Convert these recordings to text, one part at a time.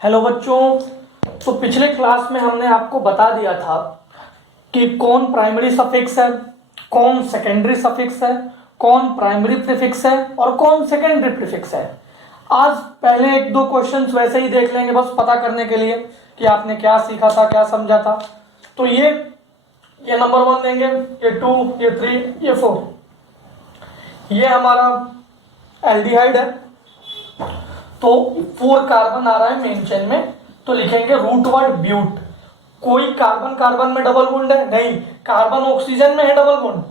Hello बच्चों। तो पिछले क्लास में हमने आपको बता दिया था कि कौन प्राइमरी सफिक्स है, कौन सेकेंडरी सफिक्स है, कौन प्राइमरी प्रीफिक्स है और कौन सेकेंडरी प्रीफिक्स है। आज पहले एक दो क्वेश्चंस वैसे ही देख लेंगे बस पता करने के लिए कि आपने क्या सीखा था, क्या समझा था। तो ये नंबर 1 देंगे, ये 2, ये 3, ये 4। ये हमारा एल्डिहाइड है, तो 4 कार्बन आ रहा है मेन चेन में, तो लिखेंगे रूट वर्ड ब्यूट। कोई कार्बन कार्बन में डबल बॉन्ड है? नहीं। कार्बन ऑक्सीजन में है डबल बॉन्ड,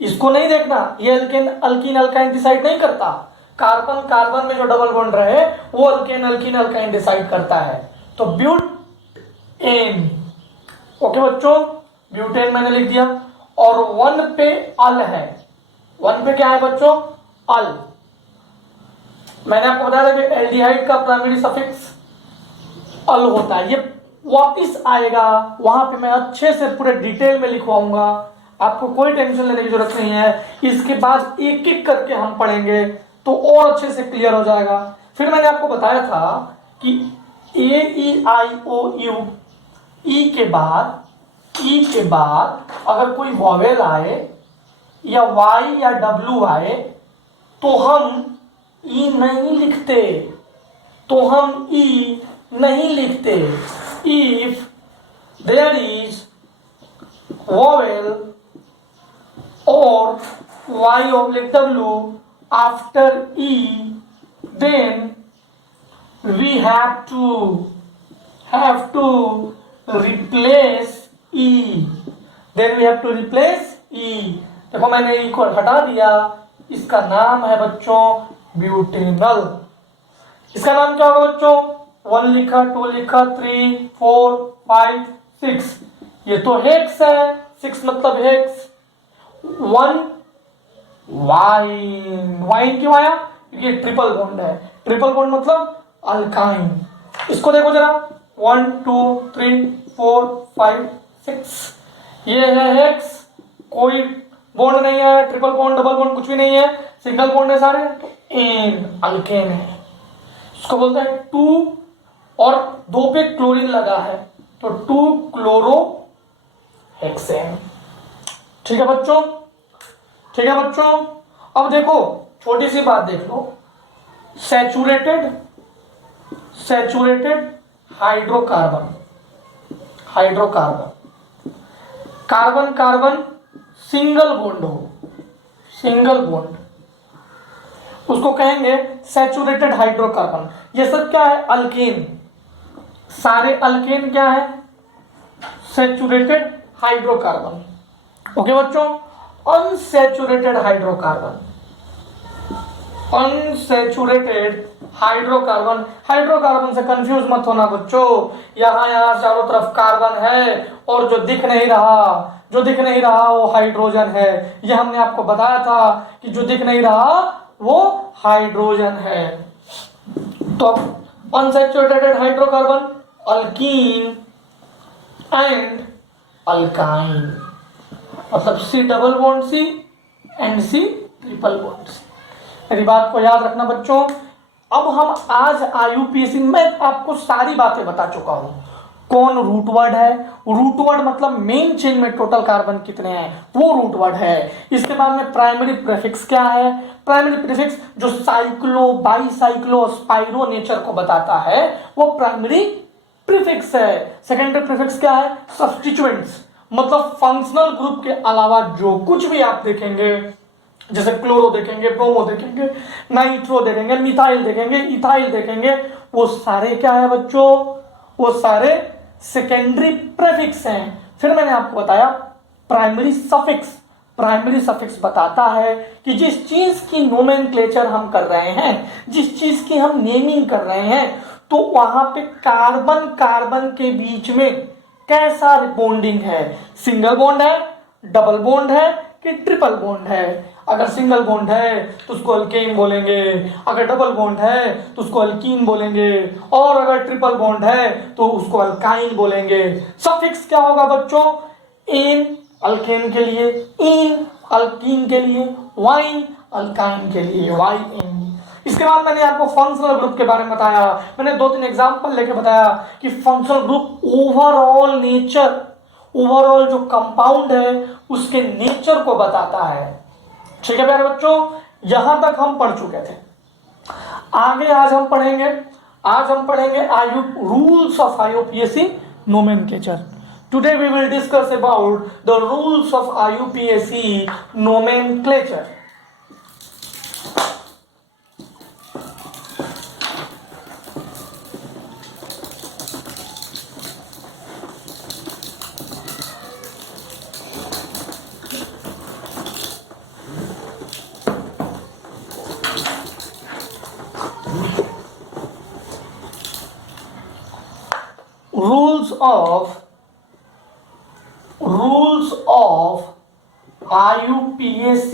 इसको नहीं देखना। ये अल्केन अल्कीन अल्काइन डिसाइड नहीं करता। कार्बन कार्बन में जो डबल बॉन्ड रहे वो अल्केन अल्कीन अल्काइन डिसाइड करता है। तो ब्यूट एन, ओके बच्चों, ब्यूटेन मैंने लिख दिया। और 1 पे अल है। 1 पे क्या है बच्चों? अल। मैंने आपको बताया था कि एल्डिहाइड का प्राइमरी सफिक्स अल होता है। ये वापिस आएगा, वहां पे मैं अच्छे से पूरे डिटेल में लिखवाऊंगा, आपको कोई टेंशन लेने की जरूरत नहीं है। इसके बाद एक एक करके हम पढ़ेंगे तो और अच्छे से क्लियर हो जाएगा। फिर मैंने आपको बताया था कि ए ई आई ओ यू, ई के बाद अगर कोई वॉवेल आए या वाई या डब्ल्यू आए तो हम ई नहीं लिखते, इफ देयर इज वॉवेल और Y oblique W after E, then we have to replace E, देखो मैंने ई को हटा दिया, इसका नाम है बच्चों ब्यूटेनल। इसका नाम क्या होगा बच्चों? 1 लिखा, 2 लिखा, 3, 4, 5, 6। ये तो हेक्स है, 6 मतलब हेक्स। 1 वाइन क्यों आया? ये ट्रिपल बॉन्ड है। ट्रिपल बॉन्ड मतलब अल्काइन। इसको देखो जरा, 1 2 3 4 5 6, ये है हेक्स, कोई बॉन्ड नहीं है, ट्रिपल बॉन्ड डबल बॉन्ड कुछ भी नहीं है, सिंगल बॉन्ड है सारे। तो एन अल्केन है, इसको बोलते हैं 2 और 2 पे क्लोरीन लगा है तो 2 क्लोरो हेक्सेन। ठीक है बच्चों, ठीक है बच्चों। अब देखो छोटी सी बात देख लो, saturated hydrocarbon, carbon carbon single bond, उसको कहेंगे सैचुरेटेड हाइड्रोकार्बन। ये सब क्या है? अल्केन। सारे अल्केन क्या है? Saturated hydrocarbon. ओके बच्चों। अनसैचुरेटेड हाइड्रोकार्बन से कंफ्यूज मत होना बच्चों। यहां चारों तरफ कार्बन है और जो दिख नहीं रहा वो हाइड्रोजन है। यह हमने आपको बताया था कि जो दिख नहीं रहा वो हाइड्रोजन है। तो unsaturated hydrocarbon alkyne and alkyne, मतलब C double bond C and C triple bond C। मेरी बात को याद रखना बच्चों। अब हम आज IUPAC में आपको सारी बातें बता चुका हूं। कौन रूट वर्ड है? रूट वर्ड मतलब मेन चेन में टोटल कार्बन कितने हैं वो रूट वर्ड है। इसके बाद में प्राइमरी प्रीफिक्स क्या है? प्राइमरी प्रीफिक्स जो साइक्लो, बाईसाइक्लो, स्पाइरो नेचर को बताता है वो प्राइमरी प्रीफिक्स है। सेकेंडरी प्रीफिक्स क्या है? सब्स्टिट्यूएंट्स, मतलब फंक्शनल ग्रुप के अलावा जो कुछ भी आप देखेंगे, जैसे क्लोरो देखेंगे, ब्रोमो देखेंगे, नाइट्रो देखेंगे, मिथाइल देखेंगे, इथाइल देखेंगे, वो सारे क्या है बच्चों? वो सारे सेकेंडरी प्रीफिक्स हैं। फिर मैंने आपको बताया प्राइमरी सफिक्स बताता है कि जिस चीज की नोमेनक्लेचर हम कर रहे हैं, जिस चीज की हम नेमिंग कर रहे हैं, तो वहां पे कार्बन कार्बन के बीच में कैसा बॉन्डिंग है, सिंगल बॉन्ड है, डबल बॉन्ड है कि ट्रिपल बॉन्ड है। अगर सिंगल बॉन्ड है तो उसको अल्केन बोलेंगे, अगर डबल बॉन्ड है तो उसको अल्कीन बोलेंगे, और अगर ट्रिपल बॉन्ड है तो उसको अल्काइन बोलेंगे। सफिक्स क्या होगा बच्चों? एन अल्केन के लिए, इन अल्कीन के लिए, वाइन अल्काइन के लिए, वाई एन। इसके बाद मैंने आपको फंक्शनल ग्रुप के बारे में बताया, मैंने 2-3 एग्जांपल लेके बताया कि functional group overall nature, overall जो कंपाउंड है उसके नेचर को बताता है। ठीक है प्यारे बच्चों, यहां तक हम पढ़ चुके थे। आगे आज हम पढ़ेंगे rules of IUPAC nomenclature. Today we will discuss about the rules of IUPAC nomenclature. Rules of IUPAC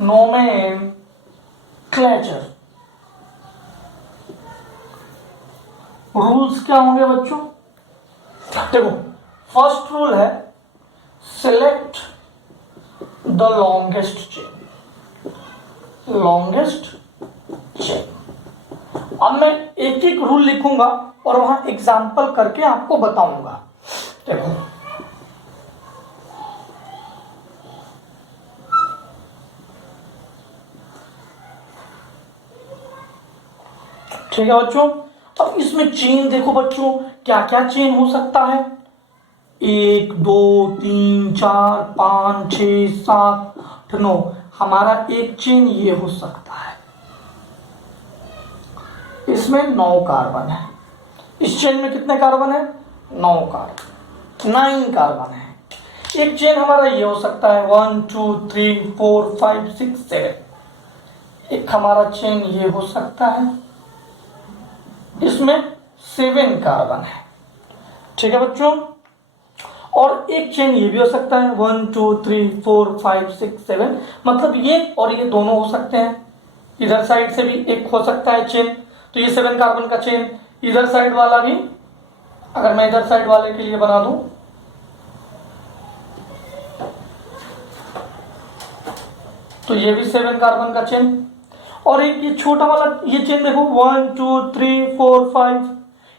nomenclature. Rules क्या होंगे बच्चों? देखो, फर्स्ट रूल है सिलेक्ट द लॉन्गेस्ट चेन। अब मैं एक एक रूल लिखूंगा और वहां एग्जाम्पल करके आपको बताऊंगा। देखो, ठीक है बच्चों। अब इसमें चेन देखो बच्चों, क्या क्या चेन हो सकता है? 1 2 3 4 5 6 7 8 9। हमारा एक चेन ये हो सकता है, इसमें 9 कार्बन है। इस चेन में कितने कार्बन है? 9 कार्बन, 9 कार्बन है। एक चेन हमारा ये हो सकता है 1 2 3 4 5 6 7। एक हमारा चेन ये हो सकता है, इसमें 7 कार्बन है। ठीक है बच्चों। और एक चेन ये भी हो सकता है 1 2 3 4 5 6 7। मतलब ये और ये दोनों हो सकते हैं। इधर साइड से भी एक हो सकता है चेन, तो ये 7 कार्बन का चेन। इधर साइड वाला भी, अगर मैं इधर साइड वाले के लिए बना दूं, तो ये भी 7 कार्बन का चेन। और एक ये छोटा वाला ये चेन देखो 1 2 3 4 5।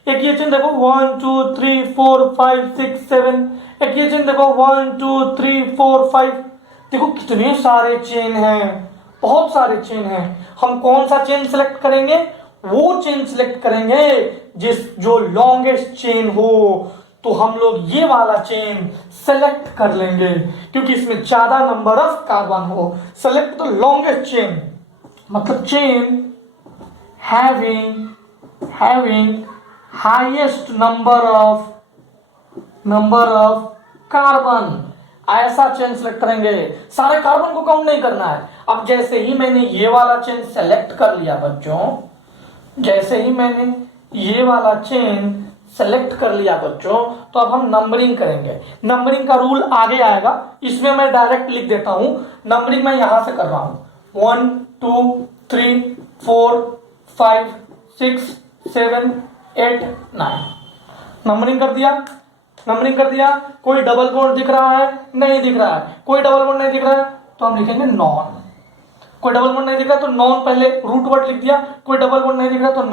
एक ये चेन देखो 1 2 3 4 5 6 7। एक ये चेन देखो 1 2 3 4 5। देखो कितने सारे चेन हैं, बहुत सारे चेन हैं। हम कौन सा चेन सिलेक्ट करेंगे? वो चेन सिलेक्ट करेंगे जो लॉन्गेस्ट चेन हो। तो हम लोग ये वाला चेन सेलेक्ट कर लेंगे क्योंकि इसमें ज्यादा नंबर ऑफ कार्बन हो। सेलेक्ट द लॉन्गेस्ट चेन, मतलब chain having highest number of carbon, ऐसा चेन सेलेक्ट करेंगे। सारे कार्बन को काउंट नहीं करना है। अब जैसे ही मैंने ये वाला चेन सेलेक्ट कर लिया बच्चों, जैसे ही मैंने ये वाला चेन सेलेक्ट कर लिया बच्चों, तो अब हम नंबरिंग करेंगे। नंबरिंग का रूल आगे आएगा, इसमें मैं डायरेक्ट लिख देता हूं। नंबरिंग मैं यहां से कर रहा हूं 1 2 3 4 5 6 7 8 9। नंबरिंग कर दिया। कोई डबल बॉन्ड दिख रहा है? नहीं दिख रहा है। कोई डबल बॉन्ड नहीं दिख रहा है तो हम लिखेंगे नॉन। कोई डबल बॉन्ड नहीं दिख रहा तो नॉन पहले रूट वर्ड लिख दिया। कोई डबल बॉन्ड नहीं दिख रहा तो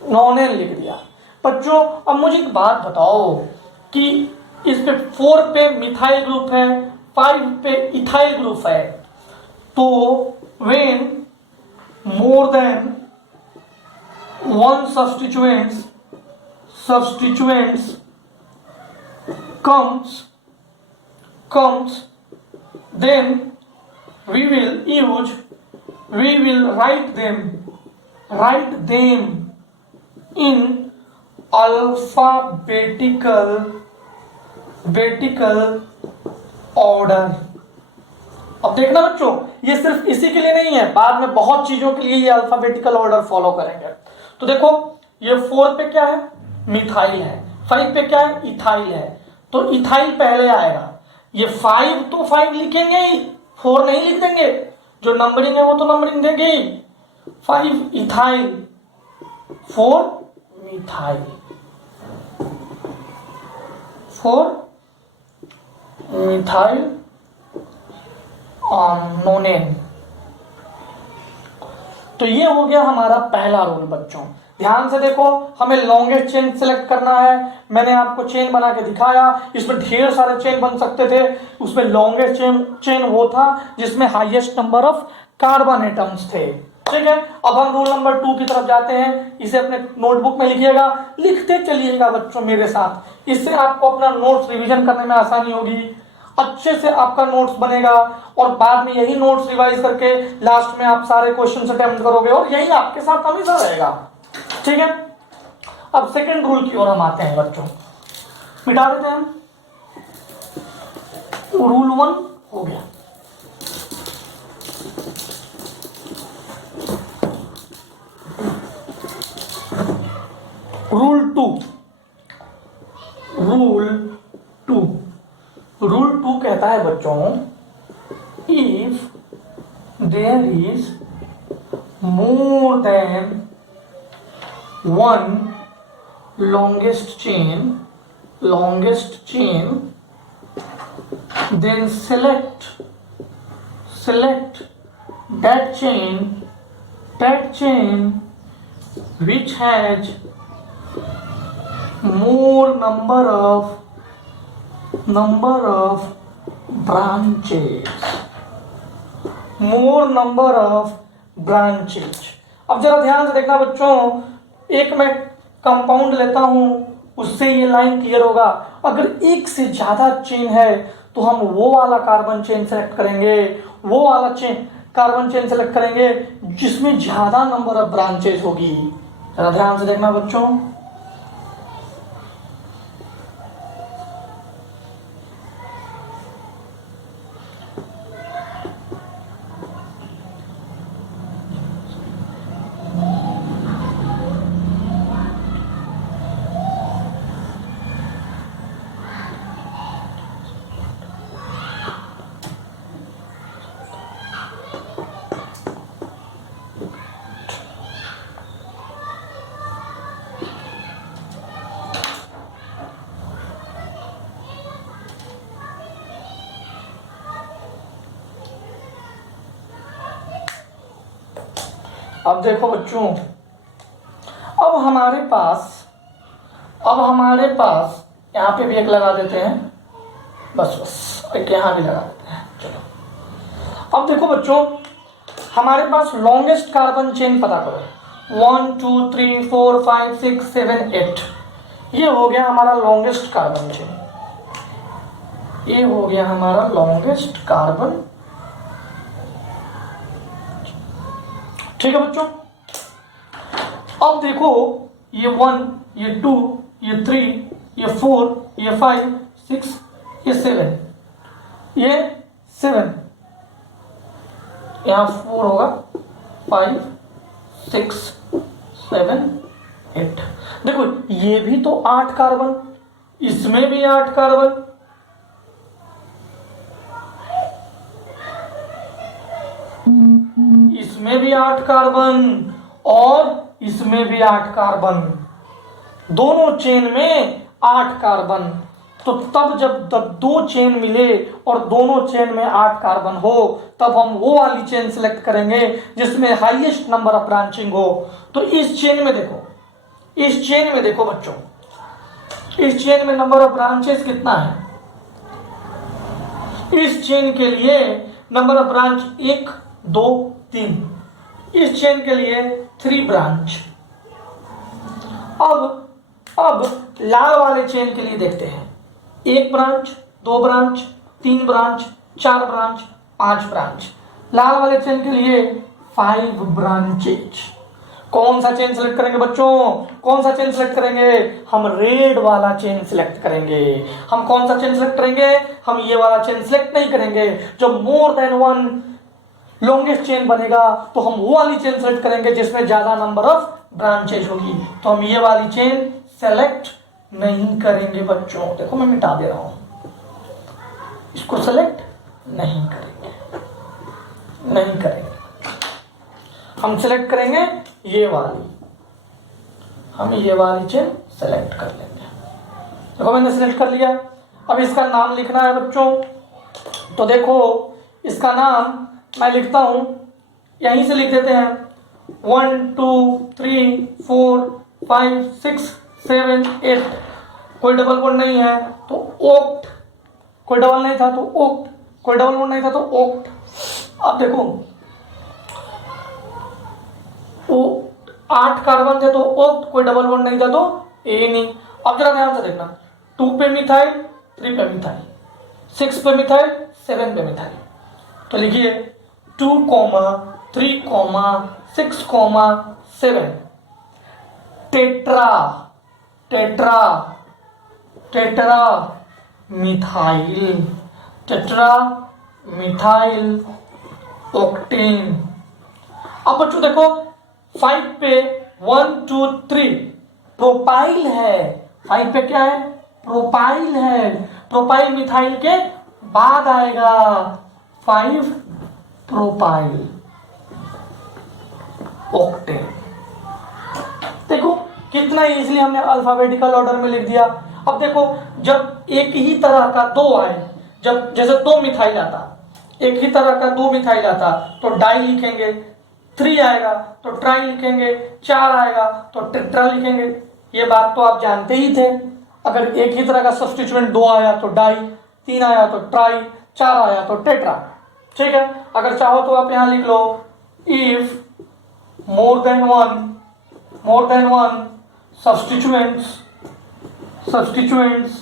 नॉनेन लिख दिया। बच्चों अब मुझे एक बात बताओ कि इस पे 4 पे मिथाइल ग्रुप है, 5 पे इथाइल ग्रुप है, तो when more than one substituents comes, then we will write them in alphabetical order। अब देखना बच्चों, ये सिर्फ इसी के लिए नहीं है, बाद में बहुत चीजों के लिए ये अल्फाबेटिकल ऑर्डर फॉलो करेंगे। तो देखो ये 4 पे क्या है? मिथाइल है। 5 पे क्या है? इथाइल है। तो इथाइल पहले आएगा। ये 5 तो 5 लिखेंगे ही, 4 नहीं लिख देंगे। जो नंबरिंग है वो तो नंबरिंग देंगे ही। 5 इथाइल, 4 मिथाइल, 4 मिथाइल नोनेन। तो ये हो गया हमारा पहला रूल बच्चों। ध्यान से देखो, हमें लॉन्गेस्ट चेन सिलेक्ट करना है। मैंने आपको चेन बना के दिखाया, इसमें ढेर सारे चेन बन सकते थे, उसमें लॉन्गेस्ट चेन वो था जिसमें highest number of carbon atoms थे। ठीक है, अब हम रूल नंबर 2 की तरफ जाते हैं। इसे अपने नोटबुक में लिखिएगा, लिखते चलिएगा बच्चों मेरे साथ, इससे आपको अपना नोट्स रिवीजन करने में आसानी होगी, अच्छे से आपका नोट्स बनेगा और बाद में यही नोट्स रिवाइज करके लास्ट में आप सारे क्वेश्चन अटेम्प्ट करोगे और यही आपके साथ हमेशा रहेगा। ठीक है, अब सेकंड रूल की ओर हम आते हैं बच्चों, मिटा देते हैं हम। रूल 1 हो गया। रूल 2, रूल 2 कहता है बच्चों, if there is more than one longest chain then select that chain which has more number of branches। अब जरा ध्यान से देखना बच्चों, एक मैं कंपाउंड लेता हूं, उससे ये लाइन क्लियर होगा। अगर एक से ज्यादा चेन है तो हम वो वाला कार्बन चेन सेलेक्ट करेंगे, वो वाला कार्बन चेन सेलेक्ट करेंगे जिसमें ज्यादा नंबर ऑफ ब्रांचेस होगी। जरा ध्यान से देखना बच्चों, अब देखो बच्चों, अब हमारे पास यहाँ पे भी एक लगा देते हैं, बस एक यहाँ भी लगा देते हैं। चलो अब देखो बच्चों, हमारे पास लॉन्गेस्ट कार्बन चेन पता करो, 1 2 3 4 5 6 7 8। ये हो गया हमारा लॉन्गेस्ट कार्बन चेन, ये हो गया हमारा लॉन्गेस्ट कार्बन। ठीक है बच्चों, अब देखो ये 1, ये 2, ये 3, ये 4, ये 5, 6, ये 7, ये 7, यहाँ 4 होगा, 5 6 7 8। देखो ये भी तो 8 कार्बन, इसमें भी 8 कार्बन, इसमें भी 8 कार्बन और इसमें भी 8 कार्बन, दोनों चेन में 8 कार्बन। तो तब जब दो चेन मिले और दोनों चेन में 8 कार्बन हो, तब हम वो वाली चेन सिलेक्ट करेंगे जिसमें हाईएस्ट नंबर ऑफ ब्रांचिंग हो। तो इस चेन में देखो बच्चों, इस चेन में नंबर ऑफ ब्रांचेस कितना है? इस चेन के लिए नंबर ऑफ ब्रांच 1 2 3, इस चेन के लिए 3 ब्रांच। अब लाल वाले चेन के लिए देखते हैं, 1 branch 2 branch 3 branch 4 branch 5 branch. लाल वाले चेन के लिए 5 ब्रांचेज। कौन सा चेन सिलेक्ट करेंगे बच्चों? कौन सा चेन सिलेक्ट करेंगे? हम रेड वाला चेन सिलेक्ट करेंगे। हम कौन सा चेन सिलेक्ट करेंगे? हम ये वाला चेन सिलेक्ट नहीं करेंगे। जब मोर देन 1 लॉन्गेस्ट चेन बनेगा तो हम वो वाली चेन सेलेक्ट करेंगे जिसमें ज्यादा नंबर ऑफ ब्रांचेज होगी। तो हम ये वाली चेन सेलेक्ट नहीं करेंगे बच्चों। देखो मैं मिटा दे रहा हूं, इसको सेलेक्ट नहीं करेंगे। हम सेलेक्ट करेंगे ये वाली, हम ये वाली चेन सेलेक्ट कर लेंगे। देखो मैंने सेलेक्ट कर लिया। अब इसका नाम लिखना है बच्चों। तो देखो इसका नाम मैं लिखता हूं, यहीं से लिख देते हैं 1 2 3 4 5 6 7 8, कोई डबल बॉन्ड नहीं है तो ओक्ट, कोई डबल नहीं था तो ओक्ट, कोई डबल बॉन्ड नहीं था तो ओक्ट। अब देखो वो 8 कार्बन थे तो ओक्ट, कोई डबल बॉन्ड नहीं था तो ए नहीं। अब जरा ध्यान से देखना, 2 पे मिथाइल, 3 पे मिथाइल, 6 पे मिथाइल, 7 पे मिथाइल। तो लिखिए 2, 3, 6, 7 tetra, tetra, tetra methyl, tetra methyl octane. अब बच्चों देखो 5 पे 1 2 3 प्रोपाइल है, 5 पे क्या है? प्रोपाइल है। प्रोपाइल मिथाइल के बाद आएगा 5 प्रोपाइल ऑक्टेन। देखो कितना इजीली हमने अल्फाबेटिकल ऑर्डर में लिख दिया। अब देखो जब एक ही तरह का दो आए, जब जैसे 2 मिथाइल आता, एक ही तरह का 2 मिथाइल आता तो डाई लिखेंगे, 3 आएगा तो ट्राई लिखेंगे, 4 आएगा तो टेट्रा लिखेंगे। ये बात तो आप जानते ही थे। अगर एक ही तरह का सब्स्टिट्यूएंट 2 आया तो डाई, 3 आया तो ट्राई, 4 आया तो टेट्रा। ठीक है, अगर चाहो तो आप यहां लिख लो if more than one substituents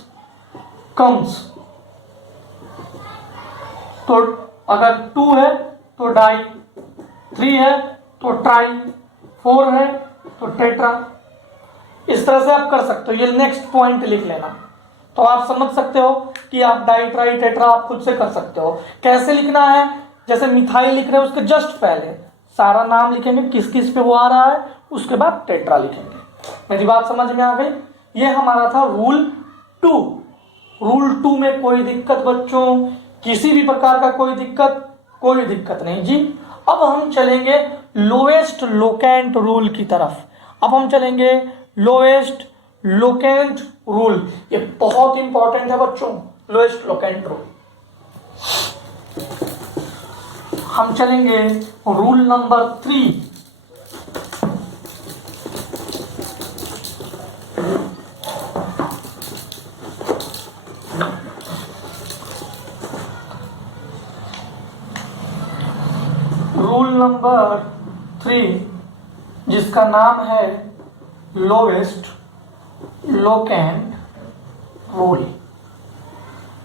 comes, तो अगर 2 है तो डाई, 3 है तो ट्राई, 4 है तो टेट्रा। इस तरह से आप कर सकते हो। ये नेक्स्ट पॉइंट लिख लेना, तो आप समझ सकते हो कि आप डाई, ट्राई, टेट्रा आप खुद से कर सकते हो। कैसे लिखना है? जैसे मिथाइल लिख रहे हैं उसके जस्ट पहले सारा नाम लिखेंगे, किस किस पे वो आ रहा है, उसके बाद टेट्रा लिखेंगे। मेरी बात समझ में आ गई? ये हमारा था रूल 2। रूल 2 में कोई दिक्कत बच्चों? किसी भी प्रकार का कोई दिक्कत नहीं जी। अब हम चलेंगे लोएस्ट लोकेंट रूल की तरफ। अब हम चलेंगे लोएस्ट लोकेंट रूल। ये बहुत इंपॉर्टेंट है बच्चों, लोएस्ट लोकेंट रूल। हम चलेंगे रूल नंबर 3। रूल नंबर 3 जिसका नाम है लोएस्ट लोकेंट रूल।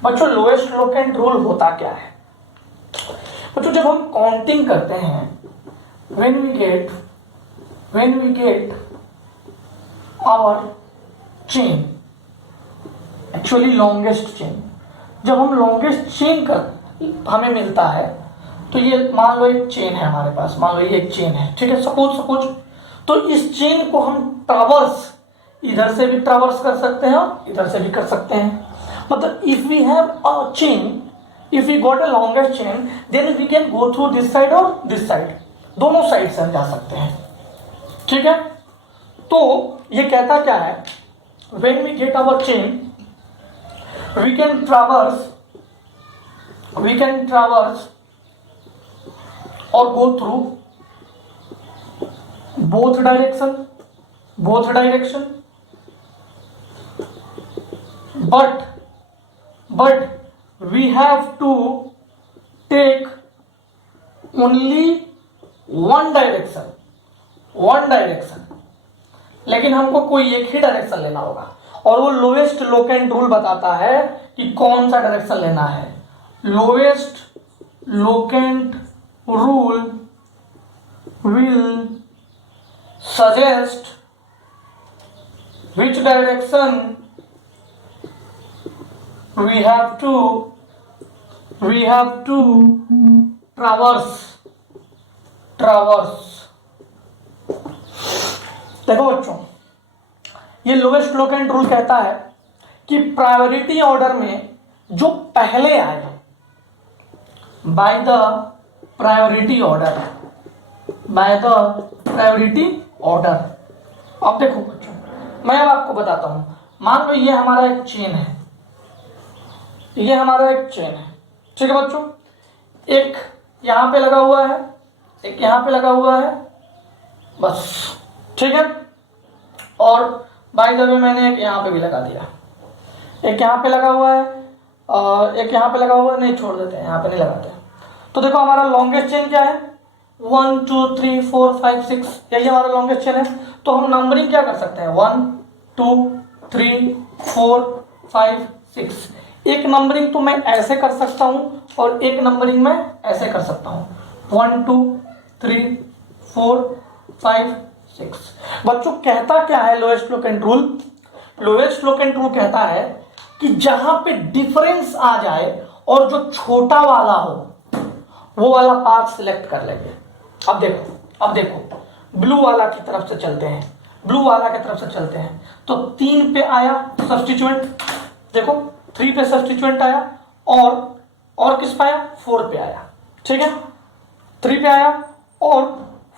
बच्चों लोएस्ट लोकेंट रूल होता क्या है? बच्चों जब हम काउंटिंग करते हैं, when we get our chain, actually longest chain, जब हम longest chain कर हमें मिलता है, तो ये मान लो एक चेन है हमारे पास, मान लो ये एक चेन है, ठीक है, सपोज तो इस चेन को हम ट्रावर्स इधर से भी ट्रावर्स कर सकते हैं और इधर से भी कर सकते हैं। मतलब if we have a chain, if we got a longest chain, then we can go through this side और दिस साइड, दोनों साइड से हम जा सकते हैं। ठीक है, तो ये कहता क्या है? When we get our chain, we can traverse और go through both direction, but we have to take only one direction, लेकिन हमको कोई एक ही डायरेक्शन लेना होगा। और वो लोएस्ट लोकेंट रूल बताता है कि कौन सा डायरेक्शन लेना है। Lowest locant rule will suggest which direction we have to traverse। देखो बच्चों, ये लोएस्ट लोकेंट रूल कहता है कि प्रायोरिटी ऑर्डर में जो पहले आए, बाय द प्रायोरिटी ऑर्डर। अब देखो बच्चों, मैं अब आपको बताता हूं। मान लो ये हमारा एक चेन है, ठीक है बच्चों। एक यहां पे लगा हुआ है, एक यहां पे लगा हुआ है, बस, ठीक है। और बाय द वे मैंने एक यहाँ पे भी लगा दिया, एक यहाँ पे लगा हुआ है, एक यहाँ पे लगा हुआ है, नहीं छोड़ देते हैं, यहाँ पे नहीं लगाते। तो देखो हमारा लॉन्गेस्ट चेन क्या है, 1 2 3 4 5 6, यही हमारा लॉन्गेस्ट चेन है। तो हम नंबरिंग क्या कर सकते हैं, 1 2 3 4 5 6। एक नंबरिंग तो मैं ऐसे कर सकता हूँ और एक नंबरिंग मैं ऐसे कर सकता हूँ, 1 2 3 4 5 6। बच्चों कहता क्या है लोएस्ट फ्लोकेंट रूल, लोएस्ट फ्लोकेंट रूल कहता है कि जहां पे डिफरेंस आ जाए और जो छोटा वाला हो वो वाला पार्ट सिलेक्ट कर लेंगे। अब देखो ब्लू वाला की तरफ से चलते हैं, ब्लू वाला की तरफ से चलते हैं। तो 3 पे आया सब्स्टिट्यूएंट, देखो 3 पे सब्स्टिट्यूएंट आया, और किस पे आया, 4 पे आया, ठीक है। 3 पे आया और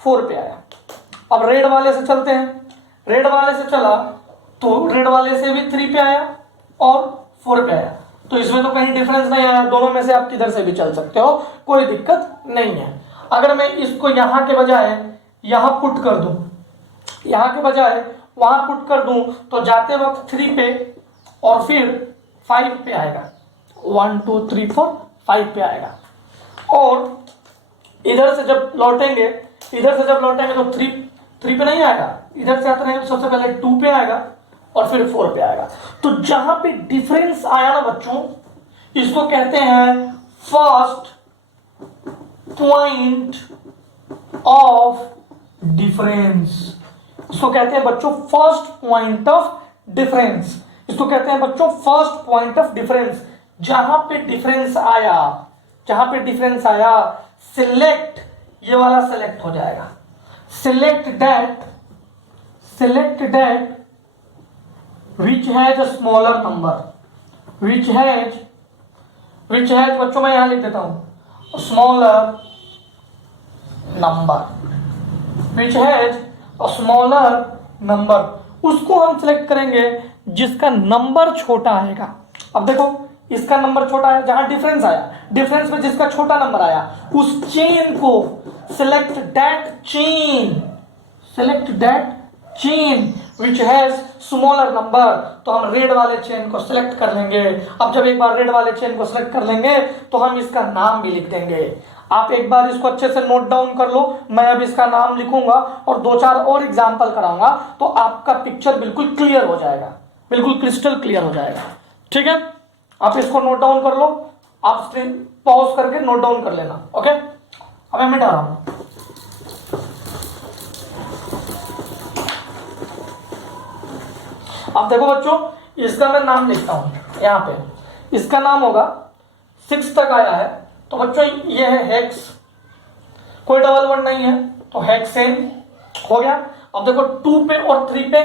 4 पे आया। अब रेड वाले से चलते हैं, रेड वाले से चला तो रेड वाले से भी 3 पे आया और 4 पे आया। तो इसमें तो कहीं डिफरेंस नहीं आया, दोनों में से आप किधर से भी चल सकते हो, कोई दिक्कत नहीं है। अगर मैं इसको यहां के बजाय यहां पुट कर दूं, यहां के बजाय वहां पुट कर दूं, तो जाते वक्त 3 पे और फिर 5 पे आएगा, 1 2 3 4 5 पे आएगा। और इधर से जब लौटेंगे, तो 3 पे नहीं आएगा, इधर से आते रहेंगे तो सबसे पहले 2 पे आएगा और फिर 4 पे आएगा। तो जहां पे डिफरेंस आया ना बच्चों, इसको कहते हैं फर्स्ट पॉइंट ऑफ डिफरेंस। इसको कहते हैं बच्चों फर्स्ट पॉइंट ऑफ डिफरेंस, इसको कहते हैं बच्चों फर्स्ट पॉइंट ऑफ डिफरेंस। जहां पे डिफरेंस आया, सिलेक्ट, ये वाला सिलेक्ट हो जाएगा, select that which has a smaller number, which has बच्चों मैं यहां लिख देता हूं smaller number, which has a smaller number, उसको हम सिलेक्ट करेंगे जिसका नंबर छोटा आएगा। अब देखो इसका नंबर छोटा है, जहां डिफरेंस आया, डिफरेंस में जिसका छोटा नंबर आया उस चेन को select that chain which has smaller number। तो हम रेड वाले चेन को सिलेक्ट कर लेंगे। अब जब एक बार रेड वाले चेन को सिलेक्ट कर लेंगे तो हम इसका नाम भी लिख देंगे। आप एक बार इसको अच्छे से नोट डाउन कर लो, मैं अब इसका नाम लिखूंगा और 2-4 और एग्जाम्पल कराऊंगा तो आपका पिक्चर बिल्कुल क्लियर हो जाएगा, बिल्कुल क्रिस्टल क्लियर हो जाएगा, ठीक है। आप इसको नोट डाउन कर लो, आप स्क्रीन पॉज करके नोट डाउन कर लेना, ओके। अब मैं मिटा रहा हूं, अब देखो बच्चों इसका मैं नाम लिखता हूं, यहां पे इसका नाम होगा 6 तक आया है तो बच्चों ये है हेक्स, कोई डबल वर्ड नहीं है तो हेक्सेन हो गया। अब देखो 2 पे और 3 पे,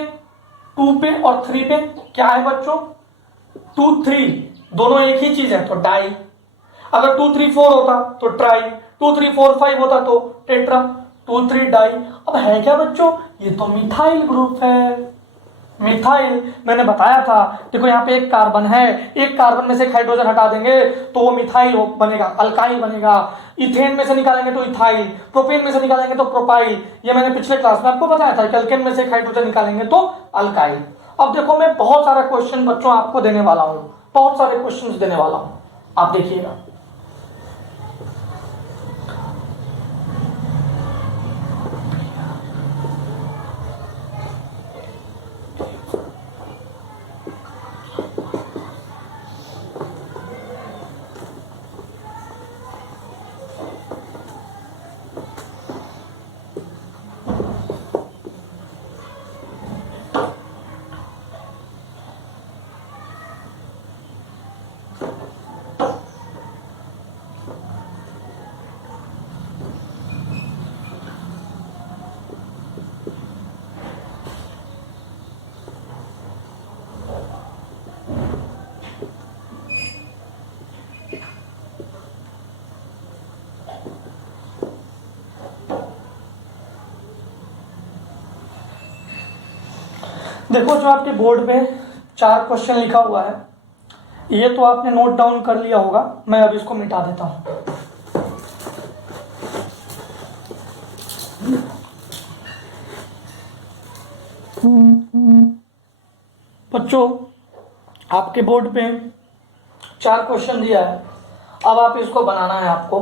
2 पे और 3 पे क्या है बच्चों, 2 3 दोनों एक ही चीज है तो डाई। अगर 2 3 4 होता तो ट्राई, 2 3 4 5 होता तो टेट्रा, 2 3 डाई। अब है क्या बच्चों, ये तो मिथाइल ग्रुप है। मिथाइल मैंने बताया था, देखो यहाँ पे एक कार्बन है, एक कार्बन में से एक हाइड्रोजन हटा देंगे तो वो मिथाइल बनेगा, अल्काइल बनेगा। इथेन में से निकालेंगे तो इथाइल, प्रोपेन में से निकालेंगे तो प्रोपाइल। ये मैंने पिछले क्लास में आपको बताया था कि अल्केन में से एक हाइड्रोजन निकालेंगे तो अल्काइल। अब देखो मैं बहुत सारा क्वेश्चन बच्चों आपको देने वाला हूं, बहुत सारे क्वेश्चन देने वाला हूं, आप देखिएगा। देखो जो आपके बोर्ड पे 4 क्वेश्चन लिखा हुआ है, ये तो आपने नोट डाउन कर लिया होगा, मैं अब इसको मिटा देता हूं। बच्चों आपके बोर्ड पे 4 क्वेश्चन दिया है, अब आप इसको बनाना है आपको।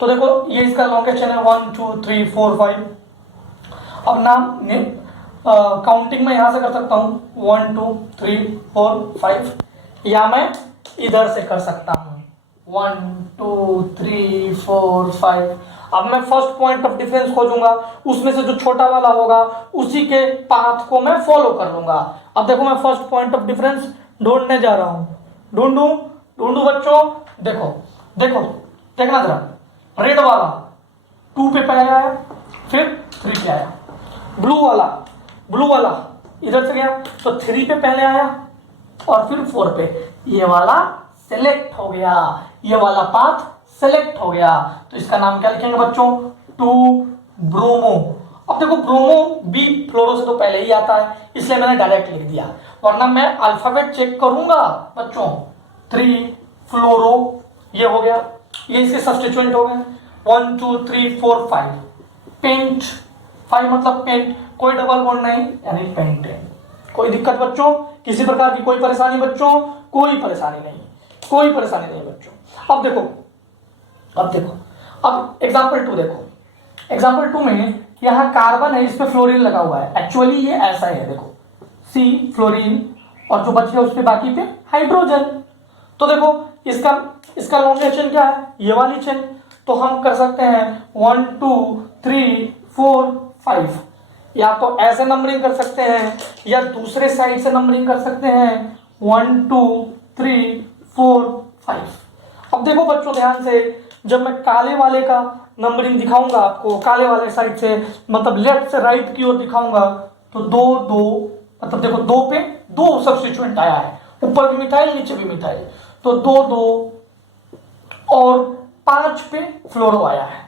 तो देखो ये इसका लॉन्गेस्ट चेन है 1 2 3 4 5। अब नाम काउंटिंग में यहां से कर सकता हूं 1 2 3 4 5, या मैं इधर से कर सकता हूं 1 2 3 4 5। अब मैं फर्स्ट पॉइंट ऑफ डिफरेंस खोजूंगा, उसमें से जो छोटा वाला होगा उसी के पाथ को मैं फॉलो कर लूंगा। अब देखो मैं फर्स्ट पॉइंट ऑफ डिफरेंस ढूंढने जा रहा हूं। ढूंढू बच्चों, देखो देखो देखना जरा, रेड वाला 2 पे पहले आया, फिर 3 पे आया। ब्लू वाला इधर से गया तो 3 पे पहले आया और फिर 4 पे। ये वाला सेलेक्ट हो गया, ये वाला पाथ सेलेक्ट हो गया, तो इसका नाम क्या लिखेंगे बच्चों? 2 ब्रोमो। अब देखो ब्रोमो बी फ्लोरो से तो पहले ही आता है, इसलिए मैंने डायरेक्ट लिख दिया, वरना मैं अल्फाबेट चेक करूंगा बच्चों। 3 फ्लोरो ये हो गया, ये इसके सब्स्टिट्यूएंट हो गए। 1 2 3 4 5 पेंट, 5 मतलब पेंट, कोई डबल बॉन्ड नहीं यानी पेंटेन। कोई दिक्कत बच्चों? किसी प्रकार की कोई परेशानी बच्चों? कोई परेशानी नहीं, कोई परेशानी नहीं बच्चों। अब एग्जाम्पल 2 देखो। एग्जाम्पल 2 में यहाँ कार्बन है, इस पे फ्लोरीन लगा हुआ है। एक्चुअली ये ऐसा है, देखो सी फ्लोरीन और जो बच गया उस पे बाकी पे हाइड्रोजन। तो देखो इसका लॉन्गेस्ट चेन क्या है? ये वाली चेन। तो हम कर सकते हैं 1 2 3 4 5, या तो ऐसे नंबरिंग कर सकते हैं या दूसरे साइड से नंबरिंग कर सकते हैं 1 2 3 4 5। अब देखो बच्चों ध्यान से, जब मैं काले वाले का नंबरिंग दिखाऊंगा आपको, काले वाले साइड से मतलब लेफ्ट से राइट की ओर दिखाऊंगा, तो 2 2 मतलब देखो 2 पे 2 सब्स्टिट्यूएंट आया है, ऊपर भी मिथाइल नीचे भी मिथाइल, तो 2 2 और 5 पे फ्लोरो आया है।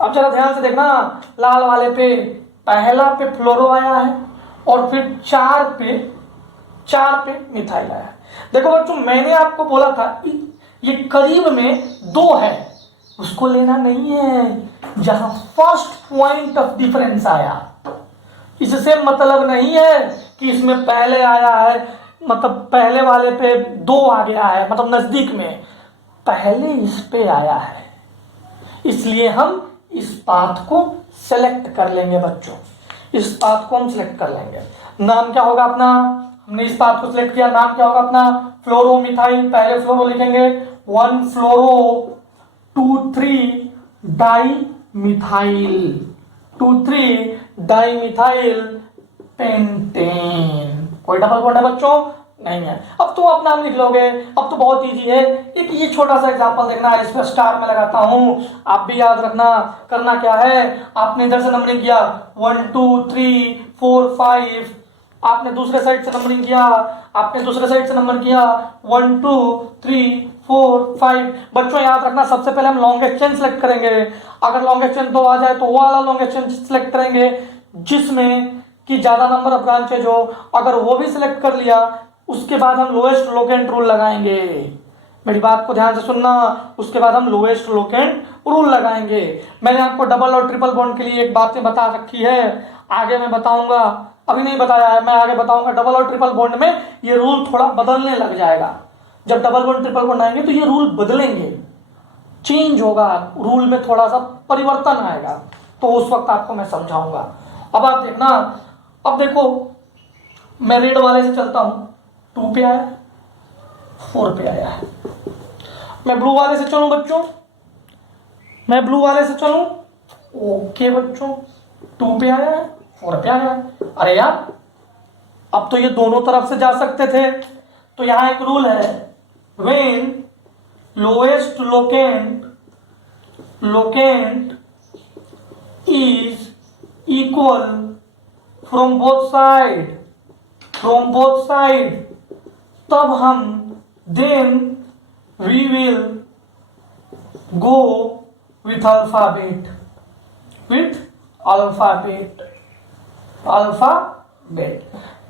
अब जरा ध्यान से देखना, लाल वाले पे पहला पे फ्लोरो आया है और फिर 4 पे मिथाइल आया है। देखो बच्चों मैंने आपको बोला था ये करीब में 2 है, उसको लेना नहीं है जहां फर्स्ट पॉइंट ऑफ डिफरेंस आया। इससे मतलब नहीं है कि इसमें पहले आया है, मतलब पहले वाले पे 2 आ गया है, मतलब नजदीक में, पहले इस पे आया है, इसलिए हम इस पाथ को सेलेक्ट कर लेंगे बच्चों। इस पाथ को हम सिलेक्ट कर लेंगे। नाम क्या होगा अपना? हमने इस पाथ को सिलेक्ट किया, नाम क्या होगा अपना? फ्लोरोमिथाइल। पहले फ्लोरो लिखेंगे 1 फ्लोरो 2 3 di methyl, 2 3 di methyl pentane. कोई डबल बॉन्ड है बच्चों? नहीं है। अब तो आप नाम लिख लोगे, अब तो बहुत इजी है। एक ये छोटा सा एग्जांपल देखना है, इस पर स्टार में लगाता हूं, आप भी याद रखना। करना क्या है, आपने इधर से नंबरिंग किया 1 2 3 4 5, आपने दूसरे साइड से नंबरिंग किया, आपने दूसरे साइड से नंबर किया 1 2 3 4 5। बच्चों याद रखना, सबसे पहले हम लॉन्गेस्ट चेन सेलेक्ट करेंगे। अगर लॉन्गेस्ट चेन 2 आ जाए तो वो वाला लॉन्गेस्ट चेन सेलेक्ट करेंगे जिसमें कि ज्यादा नंबर ऑफ ब्रांचेज हो। अगर वो भी सिलेक्ट कर लिया, उसके बाद हम लोएस्ट लोकेंट रूल लगाएंगे। मेरी बात को ध्यान से सुनना, उसके बाद हम लोएस्ट लोकेंट रूल लगाएंगे। मैंने आपको डबल और ट्रिपल बॉन्ड के लिए एक बातें बता रखी है, आगे मैं बताऊंगा, अभी नहीं बताया है, मैं आगे बताऊंगा। डबल और ट्रिपल बॉन्ड में ये रूल थोड़ा बदलने लग जाएगा। जब डबल बॉन्ड ट्रिपल बॉन्ड आएंगे तो ये रूल बदलेंगे, चेंज होगा, रूल में थोड़ा सा परिवर्तन आएगा, तो उस वक्त आपको मैं समझाऊंगा। अब आप देखना, अब देखो मैं रेड वाले से चलता हूं, 2 पे आया, 4 पे आया है। मैं ब्लू वाले से चलूं बच्चों, मैं ब्लू वाले से चलूं, ओके बच्चों 2 पे आया है, 4 पे आया है। अरे यार अब तो ये दोनों तरफ से जा सकते थे। तो यहां एक रूल है, when lowest locant is equal from both side, तब हम then we will go with alphabet, alphabet.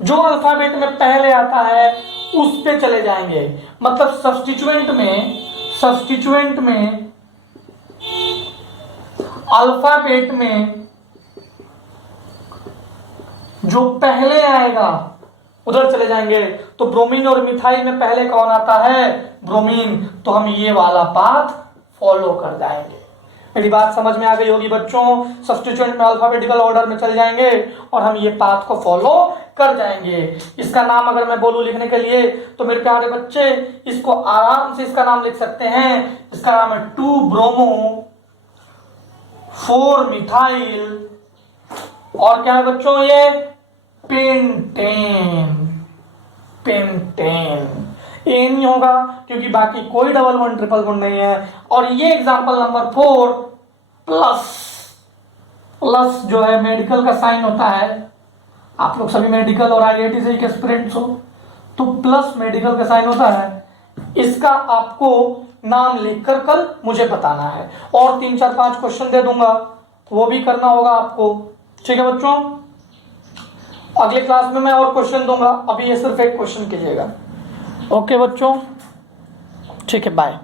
जो अल्फाबेट में पहले आता है उस पे चले जाएंगे। मतलब सब्स्टिट्यूएंट में अल्फाबेट में जो पहले आएगा उधर चले जाएंगे। तो ब्रोमीन और मिथाइल में पहले कौन आता है? ब्रोमीन। तो हम ये वाला पाथ फॉलो कर जाएंगे। मेरी बात समझ में आ गई होगी बच्चों। सब्स्टिट्यूएंट में अल्फाबेटिकल ऑर्डर में चल जाएंगे और हम ये पाथ को फॉलो कर जाएंगे। इसका नाम अगर मैं बोलूं लिखने के लिए तो मेरे प्यारे बच्चे इसको आराम से इसका नाम लिख सकते हैं। इसका नाम है 2 ब्रोमो 4 मिथाइल और क्या है बच्चों? ये पेंटेन। पेंटेन ए नहीं होगा क्योंकि बाकी कोई डबल वन ट्रिपल वन नहीं है। और ये एग्जांपल नंबर 4 प्लस। प्लस जो है मेडिकल का साइन होता है। आप लोग सभी मेडिकल और आईआईटी से एस्पिरेंट्स हो तो प्लस मेडिकल का साइन होता है। इसका आपको नाम लिखकर कल मुझे बताना है और 3 4 5 क्वेश्चन दे दूंगा, वो भी करना होगा आपको। ठीक है बच्चों, अगले क्लास में मैं और क्वेश्चन दूंगा, अभी ये सिर्फ एक क्वेश्चन कीजिएगा। ओके बच्चों, ठीक है, बाय।